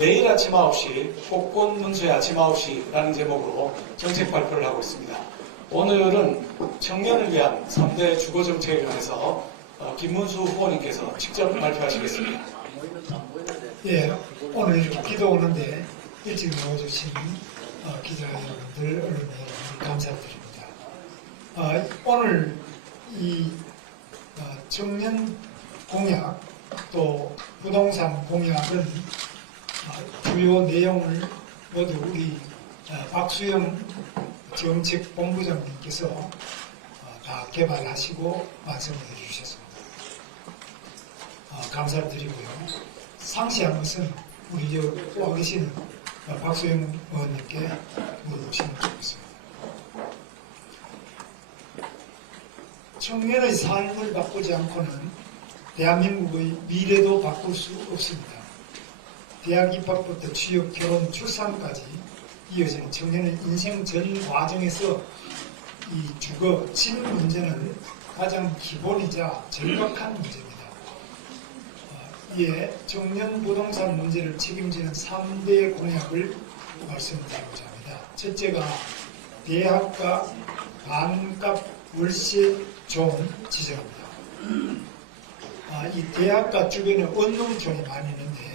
내일 아침 9시 복권 문서의 아침 9시라는 제목으로 정책 발표를 하고 있습니다. 오늘은 청년을 위한 3대 주거정책에 관해서 김문수 후보님께서 직접 발표하시겠습니다. 예, 오늘 이렇게 비도 오는데 일찍 나와주신 기자 여러분들, 언론 여러분들 감사드립니다. 오늘 이 청년 공약 또 부동산 공약은 주요 내용을 모두 우리 박수영 정책본부장님께서 다 개발하시고 완성을 해주셨습니다. 감사드리고요. 상세한 것은 우리 와 계시는 박수영 의원님께 물어보시면 좋겠습니다. 청년의 삶을 바꾸지 않고는 대한민국의 미래도 바꿀 수 없습니다. 대학 입학부터 취업, 결혼, 출산까지 이어지는 청년의 인생 전 과정에서 이 주거, 집 문제는 가장 기본이자 절박한 문제입니다. 이에 청년 부동산 문제를 책임지는 3대 공약을 말씀드리고자 합니다. 첫째가 대학가 반값 월세 존 지정입니다. 이 대학가 주변에 원룸촌이 많이 있는데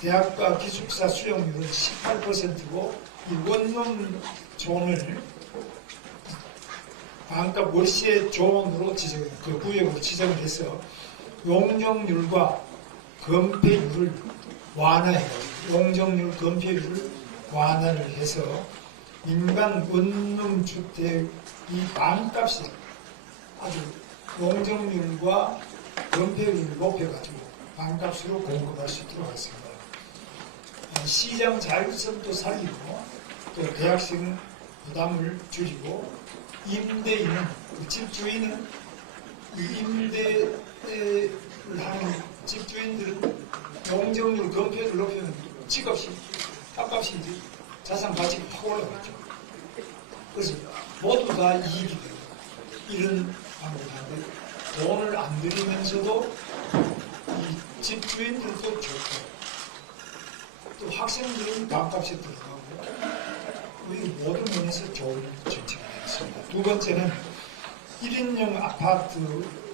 대학가 기숙사 수용률은 18%고 이 원룸존을 반값 월세 존으로 그 구역으로 지정을 해서 용적률과 건폐율을 완화를 해서 민간 원룸주택이 반값이 아주 용적률과 건폐율을 높여가지고 반값으로 공급할 수 있도록 하겠습니다. 시장 자율성도 살리고 또 대학생 부담을 줄이고 임대인은 집주인은 임대를 하는 집주인들은 용적률 건폐율을 높이면 집값이 땅값이 이제 자산 가치가 확 올라가죠. 그래서 모두 다 이익이 돼요. 이런 방법을 하는데 돈을 안 들이면서도 이 집주인들도 좋고 또 학생들은 반값이 들어가고 우리 모든 면에서 좋은 정책이 되겠습니다. 두 번째는 1인용 아파트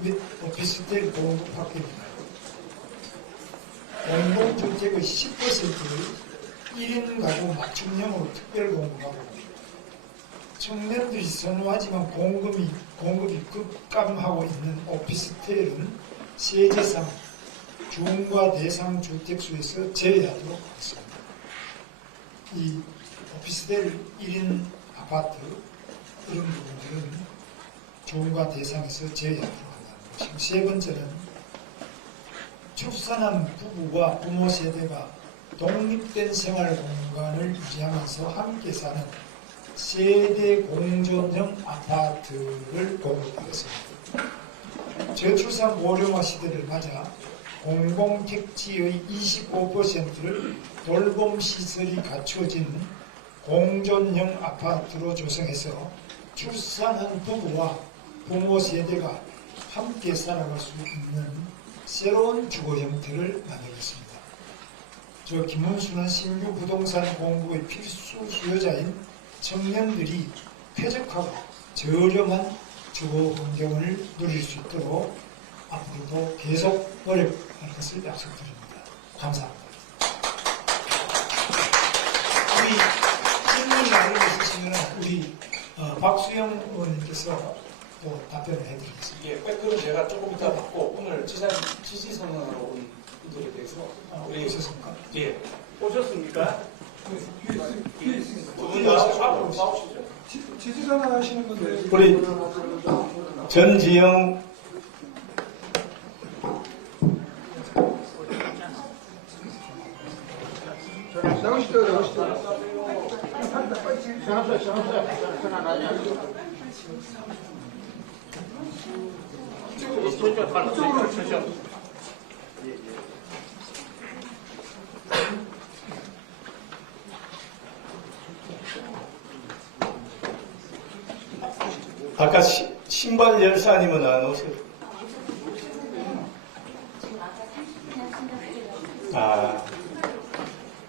및 오피스텔 공급 확대입니다. 공공주택의 10%를 1인 가구 맞춤형으로 특별 공급하고 청년들이 선호하지만 공급이 급감하고 있는 오피스텔은 세제상 중과 대상 주택수에서 제외하도록 하겠습니다. 이 오피스텔 1인 아파트 이런 부분들은 중과 대상에서 제외하도록 한다는 것이고, 세 번째는 출산한 부부와 부모 세대가 독립된 생활 공간을 유지하면서 함께 사는 세대 공존형 아파트를 공급하겠습니다. 저출산 고령화 시대를 맞아 공공택지의 25%를 돌봄시설이 갖추어진 공존형 아파트로 조성해서 출산한 부부와 부모 세대가 함께 살아갈 수 있는 새로운 주거 형태를 만들겠습니다. 저 김문수는 신규 부동산 공급의 필수 수요자인 청년들이 쾌적하고 저렴한 주거 환경을 누릴 수 있도록 앞으로도 계속 노력할 것을 약속드립니다. 감사합니다. 우리 질문이 알고 있으시면 우리 박수영 의원님께서 또 답변을 해드리겠습니다. 예, 백글은 제가 조금 이따 받고 오늘 지지선언하러 온 분들에 대해서 우리 오셨습니까? 예. 오셨습니까? 두 분 다 앞으로 나오시죠. 지지선언 하시는 건데 우리 전지영 아까 신발 열사님은 안 오세요? 지금 아까 30분 아.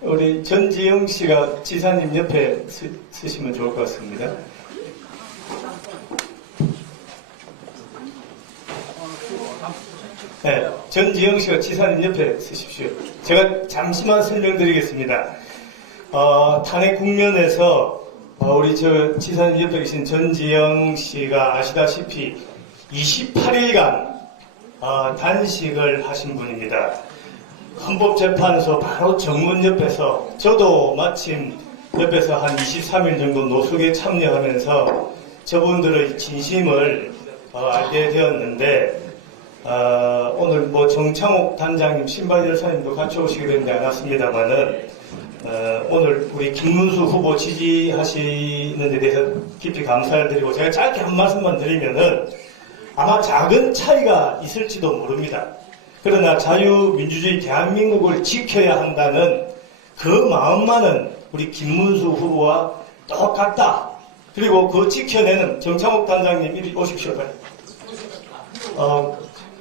우리 전지영 씨가 지사님 옆에 쓰시면 좋을 것 같습니다. 네, 전지영 씨가 지사님 옆에 쓰십시오. 제가 잠시만 설명드리겠습니다. 탄핵 국면에서 우리 저 지사님 옆에 계신 전지영 씨가 아시다시피 28일간 단식을 하신 분입니다. 헌법재판소 바로 정문 옆에서 저도 마침 옆에서 한 23일 정도 노숙에 참여하면서 저분들의 진심을 알게 되었는데 오늘 뭐 정창옥 단장님, 신발 열사님도 같이 오시게 되지 않았습니다만은 오늘 우리 김문수 후보 지지하시는 데 대해서 깊이 감사를 드리고 제가 짧게 한 말씀만 드리면은 아마 작은 차이가 있을지도 모릅니다. 그러나 자유민주주의 대한민국을 지켜야 한다는 그 마음만은 우리 김문수 후보와 똑같다. 그리고 그 지켜내는 정창욱 단장님 이리 오십시오.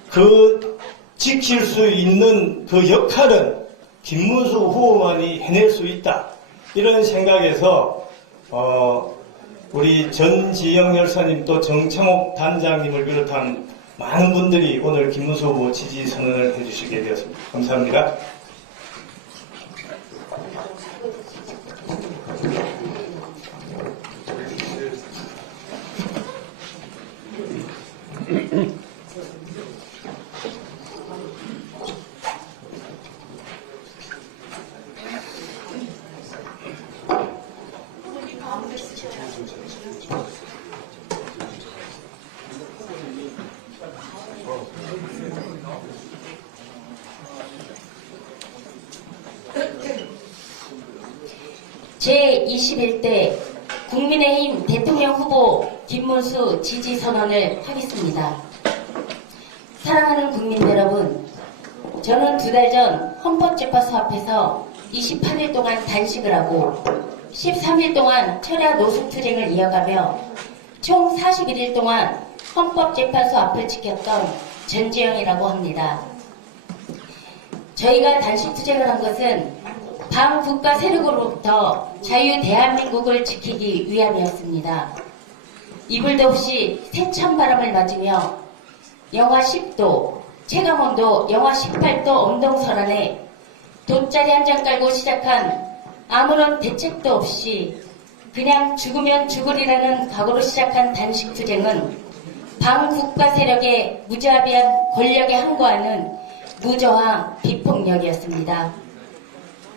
그 지킬 수 있는 그 역할은 김문수 후보만이 해낼 수 있다. 이런 생각에서 우리 전지영 열사님 또 정창욱 단장님을 비롯한 많은 분들이 오늘 김문수 후보 지지 선언을 해주시게 되었습니다. 감사합니다. 제21대 국민의힘 대통령 후보 김문수 지지 선언을 하겠습니다. 사랑하는 국민 여러분, 저는 2달 전 헌법재판소 앞에서 28일 동안 단식을 하고 13일 동안 철야 노숙투쟁을 이어가며 총 41일 동안 헌법재판소 앞을 지켰던 전지영이라고 합니다. 저희가 단식투쟁을 한 것은 반국가 세력으로부터 자유 대한민국을 지키기 위함이었습니다. 이불도 없이 세찬 바람을 맞으며 영하 10도, 체감온도 영하 18도 엄동설 안에 돗자리 한 장 깔고 시작한 아무런 대책도 없이 그냥 죽으면 죽으리라는 각오로 시작한 단식투쟁은 반국가 세력의 무자비한 권력에 항거하는 무저항 비폭력이었습니다.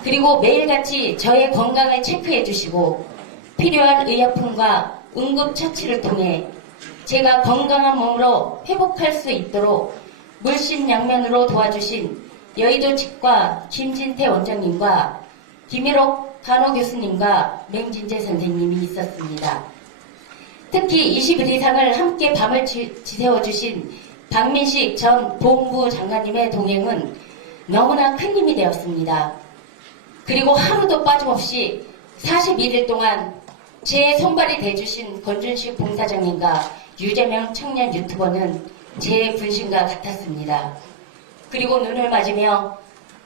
그리고 매일같이 저의 건강을 체크해 주시고 필요한 의약품과 응급처치를 통해 제가 건강한 몸으로 회복할 수 있도록 물심양면으로 도와주신 여의도 치과 김진태 원장님과 김일옥 간호교수님과 맹진재 선생님이 있었습니다. 특히 20일 이상을 함께 밤을 지새워주신 박민식 전 보훈부 장관님의 동행은 너무나 큰 힘이 되었습니다. 그리고 하루도 빠짐없이 41일 동안 제 손발이 돼주신 권준식 봉사장님과 유재명 청년 유튜버는 제 분신과 같았습니다. 그리고 눈을 맞으며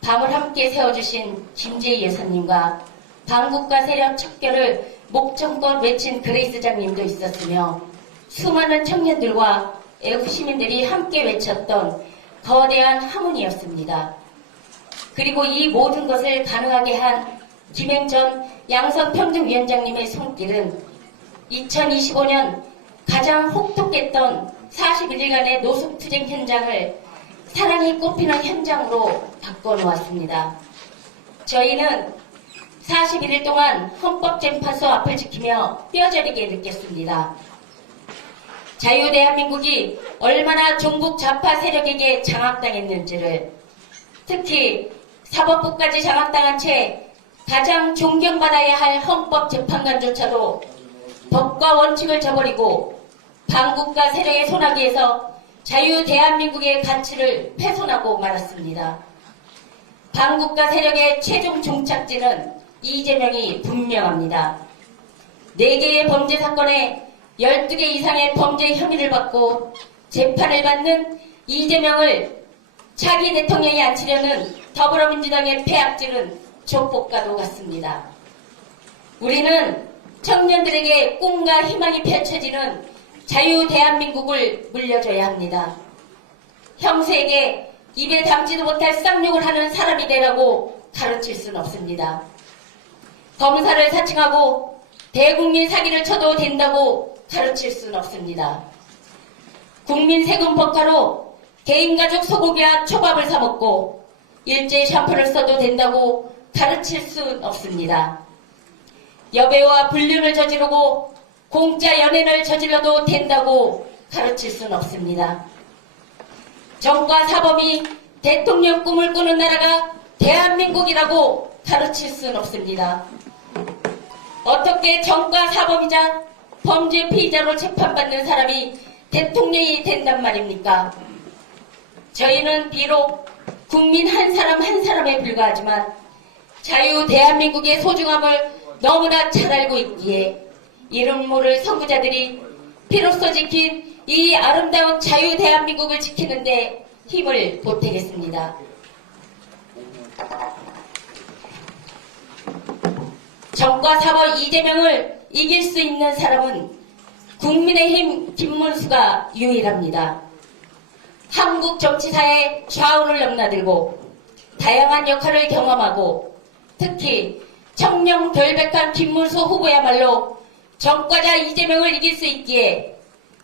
밤을 함께 세워주신 김재희 여사님과 반국가 세력 척결을 목청껏 외친 그레이스장님도 있었으며 수많은 청년들과 애국 시민들이 함께 외쳤던 거대한 하모니였습니다. 그리고 이 모든 것을 가능하게 한 김행전 양성평등위원장님의 손길은 2025년 가장 혹독했던 41일간의 노숙투쟁 현장을 사랑이 꽃피는 현장으로 바꿔놓았습니다. 저희는 41일 동안 헌법재판소 앞을 지키며 뼈저리게 느꼈습니다. 자유대한민국이 얼마나 종북 좌파 세력에게 장악당했는지를, 특히 사법부까지 장악당한 채 가장 존경받아야 할 헌법재판관조차도 법과 원칙을 저버리고 반국가 세력의 손아귀에서 자유 대한민국의 가치를 훼손하고 말았습니다. 반국가 세력의 최종 종착지는 이재명이 분명합니다. 4개의 범죄 사건에 12개 이상의 범죄 혐의를 받고 재판을 받는 이재명을 차기 대통령이 앉히려는 더불어민주당의 폐악질은 족보과도 같습니다. 우리는 청년들에게 꿈과 희망이 펼쳐지는 자유 대한민국을 물려줘야 합니다. 형세에게 입에 담지도 못할 쌍욕을 하는 사람이 되라고 가르칠 수는 없습니다. 검사를 사칭하고 대국민 사기를 쳐도 된다고 가르칠 수는 없습니다. 국민 세금 법화로 개인가족 소고기와 초밥을 사먹고 일제 샴푸를 써도 된다고 가르칠 수는 없습니다. 여배우와 불륜을 저지르고 공짜 연애를 저질러도 된다고 가르칠 수는 없습니다. 정과 사범이 대통령 꿈을 꾸는 나라가 대한민국이라고 가르칠 수는 없습니다. 어떻게 정과 사범이자 범죄 피의자로 재판받는 사람이 대통령이 된단 말입니까? 저희는 비록 국민 한 사람 한 사람에 불과하지만 자유 대한민국의 소중함을 너무나 잘 알고 있기에 이름 모를 선구자들이 피로써 지킨 이 아름다운 자유 대한민국을 지키는데 힘을 보태겠습니다. 정과 사범 이재명을 이길 수 있는 사람은 국민의힘 김문수가 유일합니다. 한국 정치사의 좌우를 넘나들고 다양한 역할을 경험하고 특히 청렴 결백한 김문수 후보야말로 정과자 이재명을 이길 수 있기에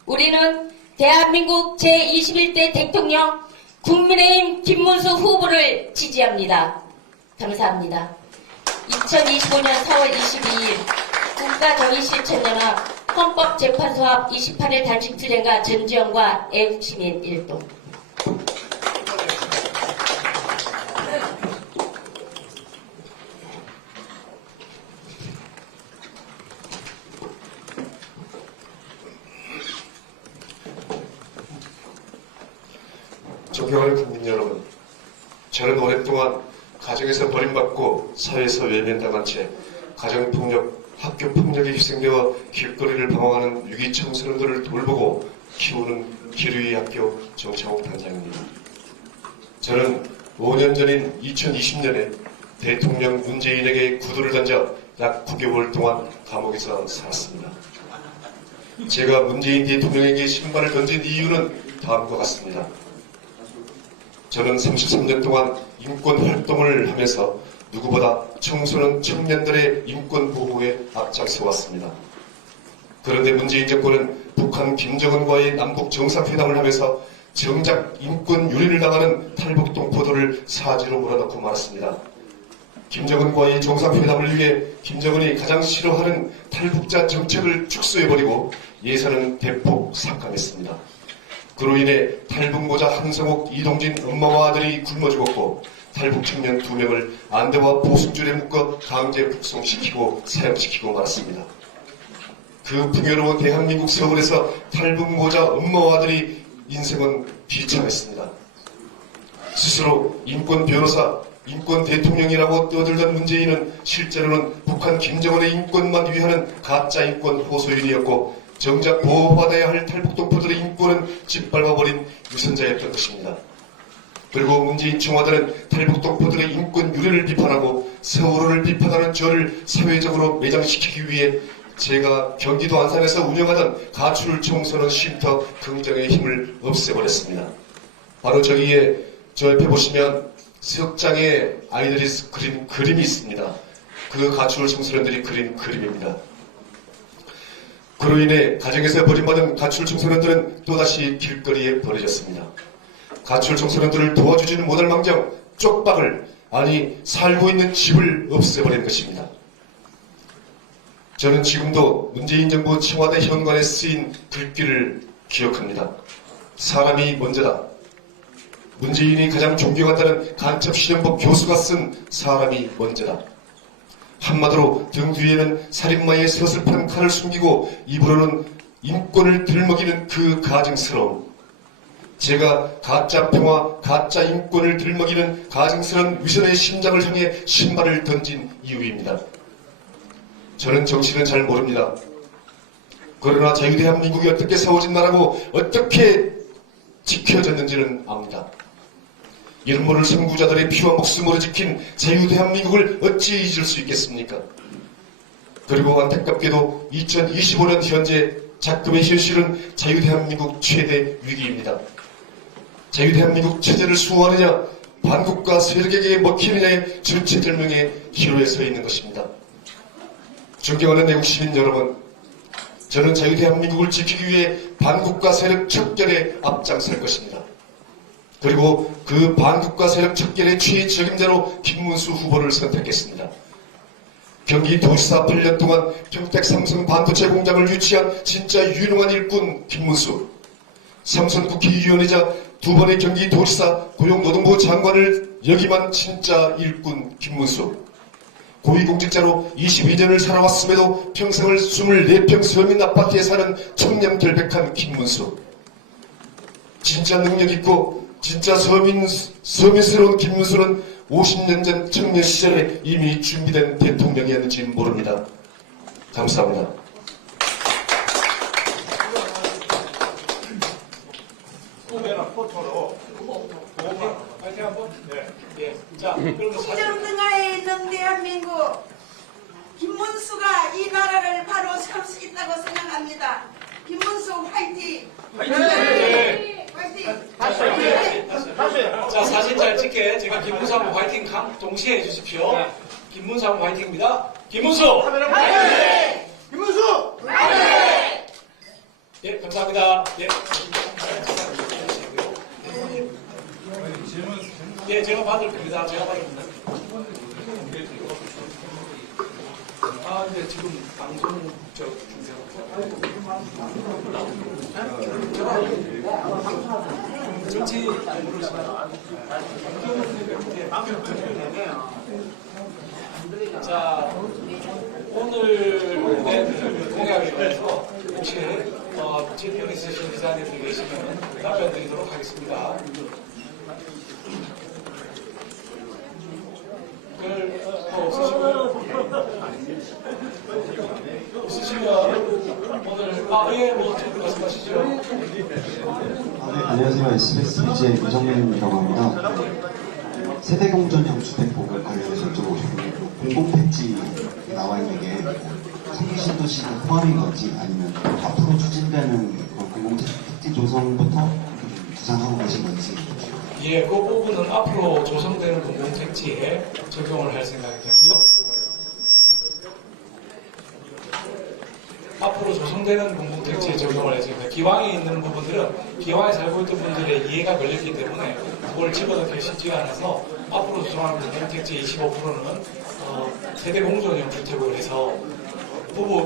우리는 대한민국 제21대 대통령 국민의힘 김문수 후보를 지지합니다. 감사합니다. 2025년 4월 22일 국가정의실천연합 헌법재판소합 28일 단식투쟁가 전지현과 애국시민 일동. 존경하는 국민 여러분, 저는 오랫동안 가정에서 버림받고 사회에서 외면당한 채 가정폭력, 학교폭력에 희생되어 길거리를 방황하는 위기 청소년들을 돌보고 키우는 기류의 학교 정창욱 단장입니다. 저는 5년 전인 2020년에 대통령 문재인에게 구두를 던져 약 9개월 동안 감옥에서 살았습니다. 제가 문재인 대통령에게 신발을 던진 이유는 다음과 같습니다. 저는 33년 동안 인권 활동을 하면서 누구보다 청소년 청년들의 인권 보호에 앞장서 왔습니다. 그런데 문재인 정권은 북한 김정은과의 남북 정상회담을 하면서 정작 인권 유린을 당하는 탈북동 포도를 사지로 몰아넣고 말았습니다. 김정은과의 정상회담을 위해 김정은이 가장 싫어하는 탈북자 정책을 축소해버리고 예산은 대폭 삭감했습니다. 그로 인해 탈북모자 한성옥, 이동진 엄마와 아들이 굶어 죽었고 탈북 청년 2명을 안대와 보승줄에 묶어 강제 북송시키고 사형시키고 말았습니다. 그 풍요로운 대한민국 서울에서 탈북모자 엄마와 아들이 인생은 비참했습니다. 스스로 인권 변호사, 인권 대통령이라고 떠들던 문재인은 실제로는 북한 김정은의 인권만 위하는 가짜 인권 호소인이었고 정작 보호받아야 할 탈북동포들의 인권은 짓밟아버린 유선자였던 것입니다. 그리고 문재인 청와대는 탈북동포들의 인권 유린을 비판하고 세월호를 비판하는 저를 사회적으로 매장시키기 위해 제가 경기도 안산에서 운영하던 가출 청소년 쉼터 긍정의 힘을 없애버렸습니다. 바로 저기에 저 옆에 보시면 석장에 아이들이 그린 그림이 있습니다. 그 가출 청소년들이 그린 그림입니다. 그로 인해 가정에서 버림받은 가출 청소년들은 또다시 길거리에 버려졌습니다. 가출 청소년들을 도와주지는 못할 망정 쪽박을, 아니 살고 있는 집을 없애버린 것입니다. 저는 지금도 문재인 정부 청와대 현관에 쓰인 글귀를 기억합니다. 사람이 먼저다. 문재인이 가장 존경한다는 간첩실현법 교수가 쓴 사람이 먼저다. 한마디로 등 뒤에는 살인마의 서슬픈 칼을 숨기고 입으로는 인권을 들먹이는 그 가증스러움. 제가 가짜 평화, 가짜 인권을 들먹이는 가증스러운 위선의 심장을 향해 신발을 던진 이유입니다. 저는 정치는 잘 모릅니다. 그러나 자유대한민국이 어떻게 세워진 나라고 어떻게 지켜졌는지는 압니다. 이름 모를 선구자들의 피와 목숨으로 지킨 자유 대한민국을 어찌 잊을 수 있겠습니까? 그리고 안타깝게도 2025년 현재 작금의 현실은 자유 대한민국 최대 위기입니다. 자유 대한민국 체제를 수호하느냐 반국가 세력에게 먹히느냐의 전체절명의 기로에 서 있는 것입니다. 존경하는 내국 시민 여러분, 저는 자유 대한민국을 지키기 위해 반국가 세력 척결에 앞장설 것입니다. 그리고 그 반국가 세력 척결의 최적임자로 김문수 후보를 선택했습니다. 경기 도지사 8년 동안 평택 삼성 반도체 공장을 유치한 진짜 유능한 일꾼 김문수, 삼선 국회의원이자 2번의 경기 도지사 고용노동부 장관을 역임한 진짜 일꾼 김문수, 고위공직자로 22년을 살아왔음에도 평생을 24평 서민 아파트에 사는 청렴 결백한 김문수, 진짜 능력 있고 진짜 서민스러운 김문수는 50년 전 청년 시절에 이미 준비된 대통령이었는지 모릅니다. 감사합니다. 후배랑 포토로 파이팅 한번. 네. 예. 자, 그럼 사진. 시정등하에 있는 대한민국 김문수가 이 나라를 바로 세울 수 있다고 생각합니다. 김문수 화이팅! 네. 화이팅! 자, 사진 잘 찍게 제가 김문수 한번 화이팅 동시에 해주십시오. 김문수 한번 화이팅입니다. 김문수! 화이팅! 김문수! 화이팅! 예, 감사합니다. 예. 예, 제가 받을 겁니다. 제가 받을 겁니다. 아, 근데 지금 방송 정치 자, 오늘 공약에 대해서 혹시 질문 있으신 기자님들 계시면 답변 드리도록 하겠습니다. 없으시면 오늘 예, 뭐 어떻게 말씀하시죠? 네, 안녕하세요. SBS BJ 이정민이라고 합니다. 세대공전형 주택보급 관련해서 여쭤보고 싶은데 공공택지 나와 있는 게 상계신도시가 포함인 건지 아니면 앞으로 추진되는 공공택지 조성부터 구상하고 계신 건지. 예, 그 부분은 앞으로 조성되는 공공택지에 적용을 할 생각입니다. 앞으로 조성되는 공공택지에 적용을 했습니다. 기왕에 있는 부분들은 기왕에 살고 있던 분들의 이해가 걸렸기 때문에 그걸 집어넣기 쉽지가 않아서 앞으로 조성하는 공공택지의 25%는 세대 공존형 주택으로 해서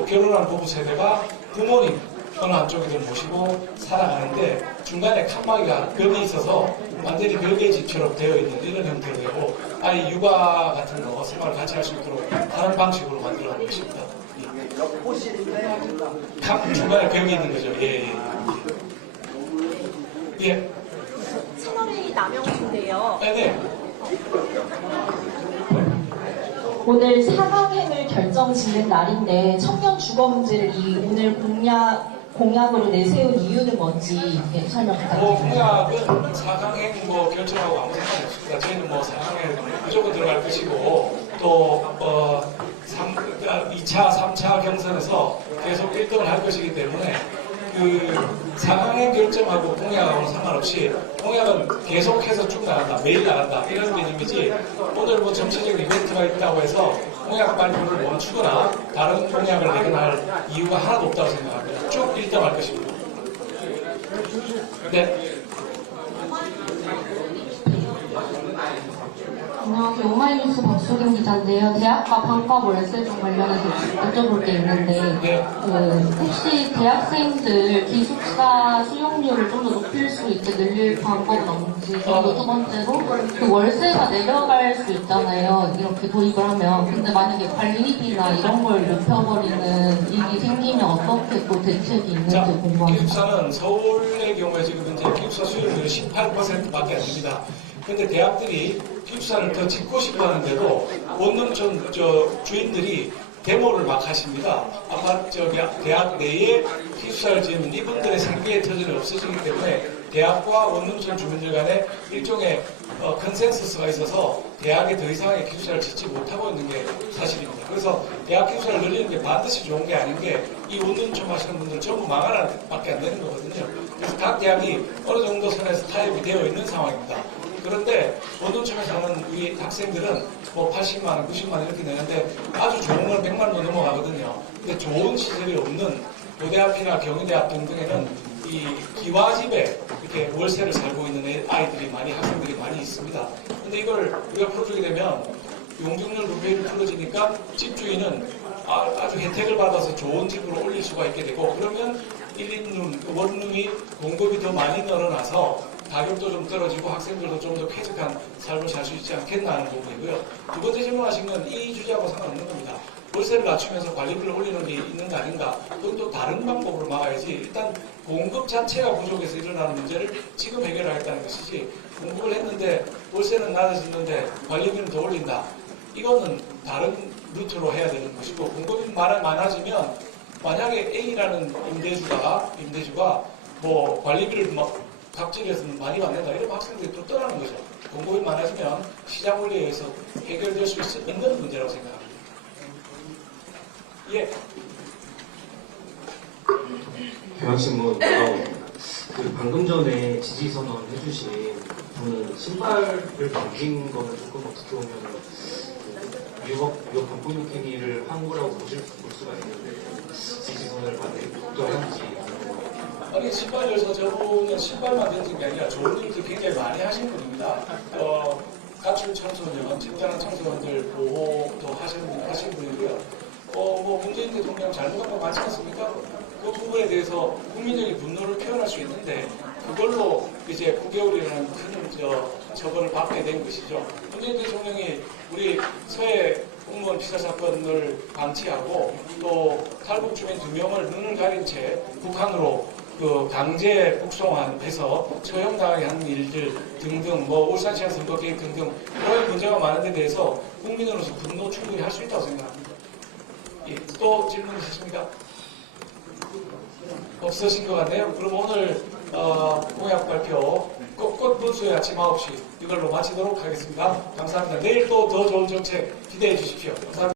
결혼한 부부 세대가 부모님 어느 한쪽이든 모시고 살아가는데 중간에 칸막이가 벽이 있어서 완전히 별개의 집처럼 되어 있는 이런 형태로 되고 아예 육아 같은 거 생활을 같이 할 수 있도록 다른 방식으로 만들어가는 것입니다. 중간에 벽이 있는 거죠. 예, 예. 예. 채널A 남영수인데요. 네네. 오늘 4강행을 결정짓는 날인데 청년 주거 문제를 오늘 공약으로 내세운 이유는 뭔지 설명 부탁드립니다. 공약은 4강행 결정하고 아무 상관이 없습니다. 저희는 4강행 무조건 들어갈 것이고 또 2차, 3차 경선에서 계속 1등을 할 것이기 때문에 그 4강행 결정하고 공약하고는 상관없이 공약은 계속해서 쭉 나간다, 매일 나간다 이런 개념이지 오늘 정치적인 이벤트가 있다고 해서 공약 발표를 멈추거나 다른 공약을 내거나 할 이유가 하나도 없다고 생각합니다. 쭉 1등 할 것입니다. 네. 안녕하세요. 오마이뉴스 박수경 기자인데요. 대학가 반값 월세금 관련해서 여쭤볼 게 있는데 혹시 대학생들 기숙사 수용료를 좀 더 높일 수 있게 늘릴 방법은 없는지 그리고 두 번째로 그 월세가 내려갈 수 있잖아요. 이렇게 도입을 하면 근데 만약에 관리비나 이런 걸 높여버리는 일이 생기면 어떻게 또 대책이 있는지 궁금합니다. 기숙사는 서울의 경우에 지금 현재 기숙사 수용률이 18%밖에 안 됩니다. 근데 대학들이 기숙사를 더 짓고 싶어 하는데도 원룸촌 주인들이 데모를 막 하십니다. 아마 대학 내에 기숙사를 지으면 이분들의 생계의 터전이 없어지기 때문에 대학과 원룸촌 주민들 간에 일종의 컨센서스가 있어서 대학에 더 이상의 기숙사를 짓지 못하고 있는 게 사실입니다. 그래서 대학 기숙사를 늘리는 게 반드시 좋은 게 아닌 게 이 원룸촌 하시는 분들 전부 망하는 밖에 안 되는 거거든요. 그래서 각 대학이 어느 정도 선에서 타협이 되어 있는 상황입니다. 그런데 원룸촌에 사는 우리 학생들은 뭐 80만 원, 90만 원 이렇게 내는데 아주 좋은 건 100만 원도 넘어가거든요. 근데 좋은 시설이 없는 고대 앞이나 경희대 앞 등등에는 이 기와집에 이렇게 월세를 살고 있는 아이들이 학생들이 많이 있습니다. 근데 이걸 우리가 풀어주게 되면 용적률 루페이를 풀어지니까 집주인은 아주 혜택을 받아서 좋은 집으로 올릴 수가 있게 되고, 그러면 1인룸, 원룸이 공급이 더 많이 늘어나서 가격도 좀 떨어지고 학생들도 좀 더 쾌적한 삶을 살 수 있지 않겠나 하는 부분이고요. 두 번째 질문하신 건 이 주제하고 상관없는 겁니다. 월세를 낮추면서 관리비를 올리는 게 있는 거 아닌가? 그건 또 다른 방법으로 막아야지. 일단 공급 자체가 부족해서 일어나는 문제를 지금 해결하겠다는 것이지, 공급을 했는데 월세는 낮아졌는데 관리비는 더 올린다. 이거는 다른 루트로 해야 되는 것이고, 공급이 많아지면 만약에 A라는 임대주가 뭐 관리비를 갑질해서 많이 받는다 이러면 학생들이 또 떠나는 거죠. 공급이 많아지면 시장 원리에 의해서 해결될 수 있는 문제라고 생각합니다. 예. 교양신문 그 방금 전에 지지선언 해주신 분은 신발을 만진 거는 조금 어떻게 보면 위법 반폭력 행위를 한 거라고 볼 수가 있는데 지지선언을 받을지. 아니, 신발에서 저분은 신발 만드는 게 아니라 좋은 일들 굉장히 많이 하신 분입니다. 가출 청소년, 집단한 청소년들 보호도 하신 분이고요. 뭐 문재인 대통령 잘못한 거 맞지 않습니까? 그 부분에 대해서 국민적인 분노를 표현할 수 있는데 그걸로 이제 9개월이라는 큰 처벌을 받게 된 것이죠. 문재인 대통령이 우리 서해 공무원 피살 사건을 방치하고 또 탈북 주민 2명을 눈을 가린 채 북한으로 그 강제 북송해서 처형당하게 하는 일들 등등, 뭐 울산시장 선거 개입 등등 그런 문제가 많은 데 대해서 국민으로서 분노 충분히 할 수 있다고 생각합니다. 예, 또 질문 있으십니까? 없으신 것 같네요. 그럼 오늘 공약 발표 꽃분수의 아침 9시 이걸로 마치도록 하겠습니다. 감사합니다. 내일 또 더 좋은 정책 기대해 주십시오. 감사합니다.